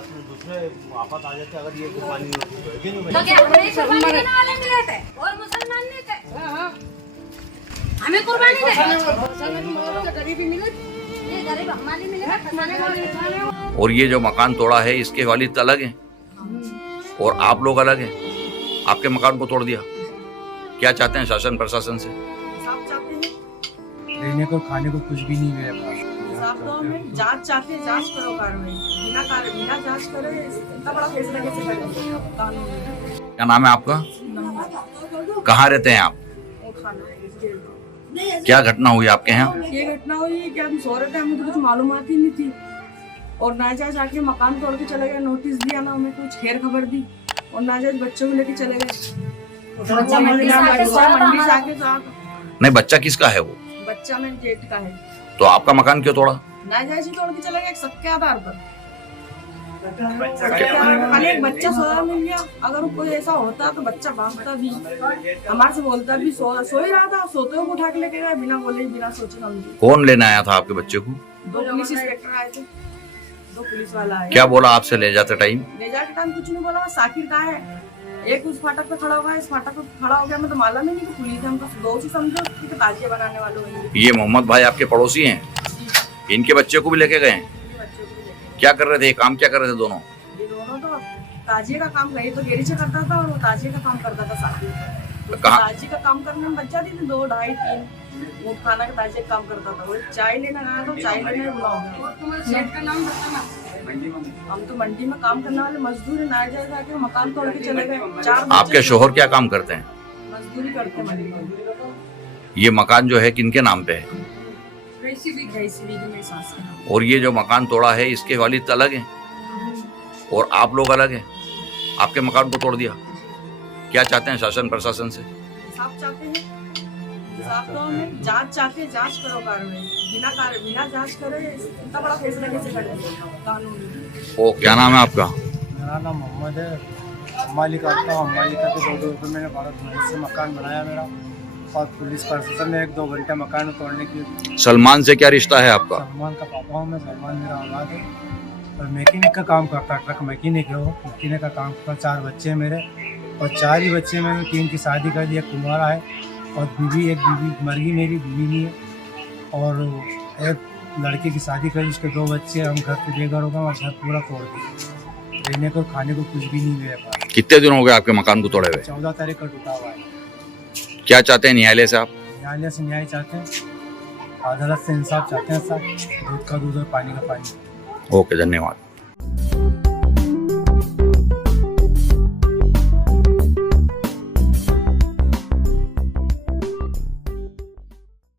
दूसरे आफत आ जाते अगर ये कुर्बानी नहीं होती तो क्या हमें कुर्बानी देने वाले मिले थे और मुसलमान नहीं थे? हमें कुर्बानी दे गरीबी मिले, ये गरीब हमारे मिले खसाने वाले। और ये जो मकान तोड़ा है इसके वालिद अलग हैं और आप लोग अलग हैं। आपके मकान को तोड़ दिया, क्या चाहते हैं शासन प्रशासन से? रहने को खाने को कुछ भी नहीं मेरे पास। में जांच चाहते हैं, जांच करो कार्रवाई, बिना जांच करे इतना बड़ा फैसला कैसे करेंगे कानून में? क्या नाम है आपका? कहाँ रहते हैं आप? क्या घटना हुई आपके यहाँ? ये घटना हुई कि हम सो रहे थे, हमें तो कुछ मालूमात ही नहीं थी और नाजायज आके मकान तोड़ के चले गए। नोटिस दिया ना हमें, कुछ खैर खबर दी और नाजायज बच्चों को लेके चले गए। मंडी से आके नहीं, बच्चा किसका है वो? बच्चा मेरे जेठ का है। तो आपका मकान क्यों तोड़ा? नाजायज ही तोड़ के चले गए शक के आधार पर। खाली एक बच्चा सोया मिल गया, अगर कोई ऐसा होता तो बच्चा भागता भी, हमारे से बोलता भी, सो ही रहा था, सोते हुए उठा के लेके गए बिना बोले बिना सोचे समझे। कौन लेने आया था आपके बच्चे को? 2 पुलिस इंस्पेक्टर आए थे, 2 पुलिस वाला आए। क्या बोला आपसे ले जाते टाइम? ले जाते टाइम कुछ नहीं बोला, साकिर कहाँ है, एक उस फाटक पे खड़ा हुआ है, इस फाटक पे खड़ा हो गया, मैं तो मालूम ही नहीं कि पुलिस है, हम तो दोस्त ही समझो कि ताजिया बनाने वालों हैं। ये मोहम्मद भाई आपके पड़ोसी हैं, इनके बच्चे को भी लेके गए? क्या कर रहे थे, काम क्या कर रहे थे दोनों? ये दोनों तो ताजिए का काम करे, तो गैरेज करता था और वो ताजिए का काम करता था साकिर। तो ताजिए का काम करने में बच्चा थी 2, 2.5, 3 वो खाना का ताजिए काम करता था। वो चाय लेना गया तो चाय लेने बुला हो। हम तो मंडी में काम करने वाले मजदूर ना जाके मकान तोड़ के चले गए। 4 आपके शोहर क्या काम करते हैं? मजदूरी करते हैं मंडी में। ये मकान जो है किनके नाम पे है? और ये जो मकान तोड़ा है इसके वालिद अलग हैं और आप लोग अलग हैं। आपके मकान को तोड़ दिया, क्या चाहते हैं शासन प्रशासन से? इंसाफ चाहते हैं, इंसाफ तो हमें जांच चाहते हैं, जांच करो कार्रवाई, बिना जांच करे इतना बड़ा फैसला कैसे करेंगे कानून में? ओ, क्या नाम है आपका? मेरा नाम मोहम्मद है, अम्माली करता हूँ। अम्माली का तो 2 रुपये मैंने भारत से मकान बनाया मेरा, और पुलिस प्रशासन ने 1-2 घंटे मकान तोड़ने की। सलमान से क्या रिश्ता है आपका? सलमान का पापा हूँ मैं, सलमान मेरा औलाद है और मैकेनिक का काम करता है, ट्रक मैकेनिक है वो, मैकेनिक का काम करता। 4 बच्चे हैं मेरे और 4 ही बच्चे मैंने 3 की शादी कर दी, एक कुमारा है और एक बीवी मर गई, मेरी बीवी नहीं है, और एक लड़के की शादी करी, उसके 2 बच्चे। हम घर पे बेघर हो गए और घर पूरा तोड़ दिया, रहने को खाने को कुछ भी नहीं मेरे पास। कितने दिन हो गए आपके मकान को तोड़े हुए? 14 तारीख का टूटा हुआ है। क्या चाहते हैं न्यायालय से आप? न्यायालय से न्याय चाहते हैं, अदालत से इंसाफ चाहते हैं, साहब। दूध का दूध और पानी का पानी। ओके, धन्यवाद।